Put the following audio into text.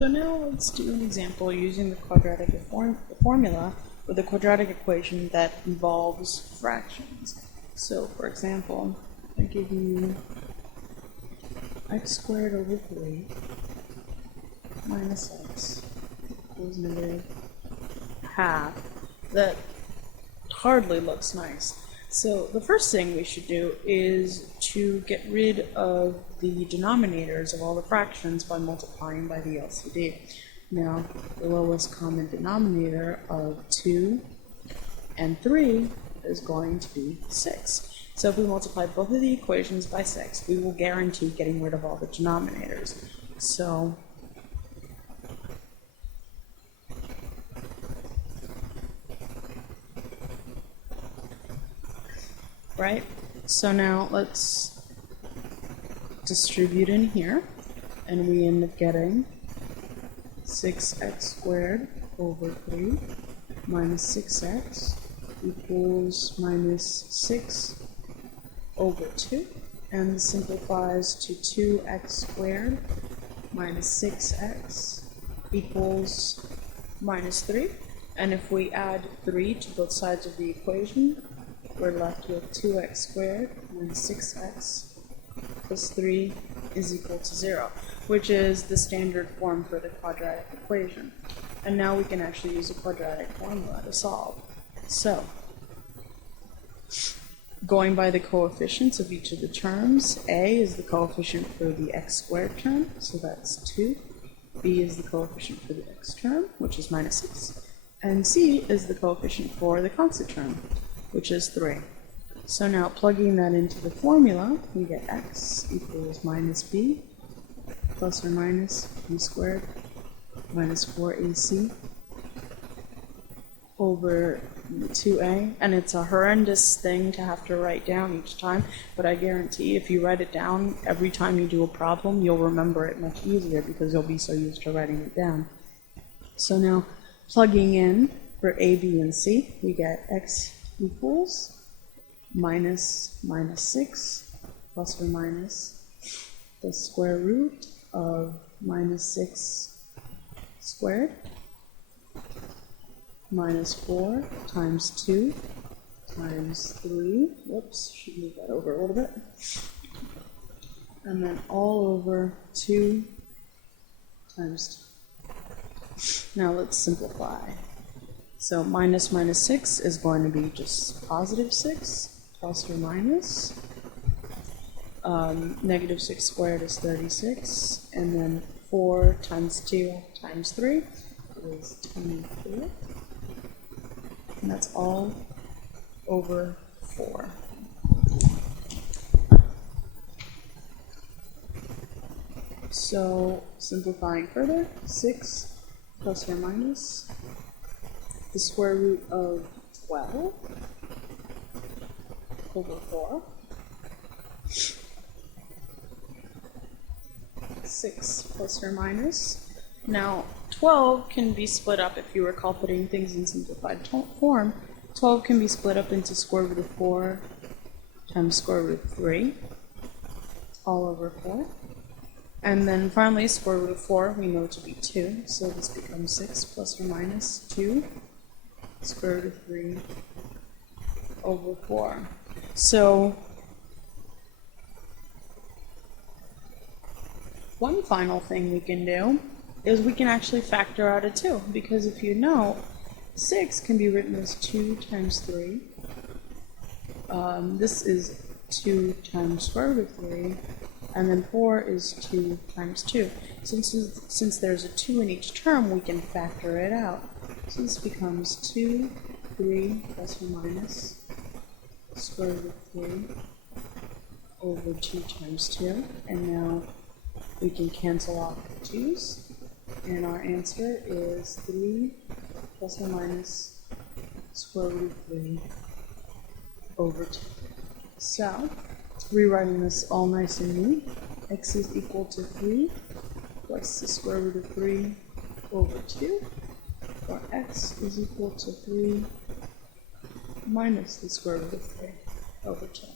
So now let's do an example using the quadratic formula with a quadratic equation that involves fractions. So for example, I give you x squared over 3 minus x equals negative half. That hardly looks nice. So the first thing we should do is to get rid of the denominators of all the fractions by multiplying by the LCD. Now, the lowest common denominator of 2 and 3 is going to be 6. So if we multiply both of the equations by 6, we will guarantee getting rid of all the denominators. So right? So now let's distribute in here, and we end up getting 6x squared over 3 minus 6x equals minus 6 over 2, and this simplifies to 2x squared minus 6x equals minus 3. And if we add 3 to both sides of the equation, we're left with 2x squared minus 6x plus 3 is equal to 0, which is the standard form for the quadratic equation. And now we can actually use a quadratic formula to solve. So, going by the coefficients of each of the terms, a is the coefficient for the x squared term, so that's 2. b is the coefficient for the x term, which is minus 6. And c is the coefficient for the constant term, which is 3. So now plugging that into the formula, we get x equals minus b plus or minus b squared minus 4ac over 2a. And it's a horrendous thing to have to write down each time, but I guarantee if you write it down every time you do a problem, you'll remember it much easier because you'll be so used to writing it down. So now plugging in for a, b, and c, we get x equals minus 6 plus or minus the square root of minus 6 squared minus 4 times 2 times 3. Whoops, should move that over a little bit. And then all over 2 times 2. Now let's simplify. So minus 6 is going to be just positive 6 plus or minus. Negative 6 squared is 36, and then 4 times 2 times 3 is 24. And that's all over 4. So simplifying further, 6 plus or minus the square root of 12 over 4. 6 plus or minus. Now, 12 can be split up, if you recall putting things in simplified form. 12 can be split up into square root of 4 times square root of 3, all over 4. And then finally, square root of 4 we know to be 2, so this becomes 6 plus or minus 2 square root of 3 over 4. So one final thing we can do is we can actually factor out a 2, because if you know, 6 can be written as 2 times 3. This is 2 times square root of 3, and then 4 is 2 times 2. Since there's a 2 in each term, we can factor it out. So this becomes 2, 3 plus or minus square root of 3 over 2 times 2. And now we can cancel off the 2's. And our answer is 3 plus or minus square root of 3 over 2. So, rewriting this all nice and neat, x is equal to 3 plus the square root of 3 over 2, or x is equal to 3 minus the square root of 3 over 2.